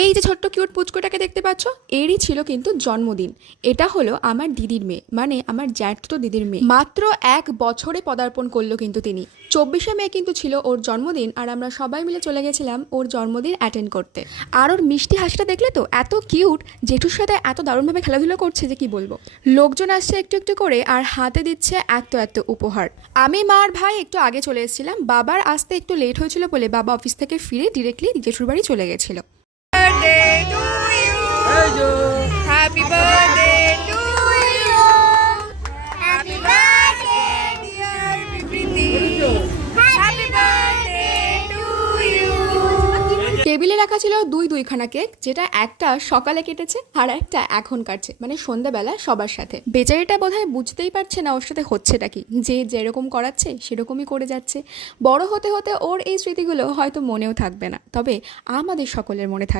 এই যে ছোট্ট কিউট পুচকুটাকে দেখতে পাচ্ছ, এরই ছিল কিন্তু জন্মদিন। এটা হলো আমার দিদির মেয়ে, মানে আমার জ্যাঠতো দিদির মেয়ে। মাত্র 1 বছরে পদার্পণ করলো কিন্তু তিনি। 24শে মে কিন্তু ছিল ওর জন্মদিন, আর আমরা সবাই মিলে চলে গেছিলাম ওর জন্মদিন অ্যাটেন্ড করতে। আর ওর মিষ্টি হাসিটা দেখলে তো, এত কিউট, জেঠুর সাথে এত দারুণভাবে খেলাধুলো করছে যে কি বলবো। লোকজন আসছে একটু একটু করে আর হাতে দিচ্ছে এত এত উপহার। আমি, মা আর ভাই একটু আগে চলে এসেছিলাম। বাবার আসতে একটু লেট হয়েছিল বলে বাবা অফিস থেকে ফিরে ডিরেক্টলি জেঠুর বাড়ি চলে গেছিল। birthday to you. Happy birthday to you. Happy birthday, dear Bipriti. Happy birthday to you. টেবিলে রাখা ছিল দুইখানা কেক, যেটা একটা সকালে কেটেছে আর একটা এখন কাটছে, মানে সন্ধ্যাবেলা সবার সাথে। বেচারিটা বোধহয় বুঝতেই পারছে না ওর সাথে হচ্ছেটা কি, যে যেরকম করাচ্ছে সেরকমই করে যাচ্ছে। বড় হতে হতে ওর এই স্মৃতিগুলো হয়তো মনেও থাকবে না, তবে আমাদের সকলের মনে থাকবে।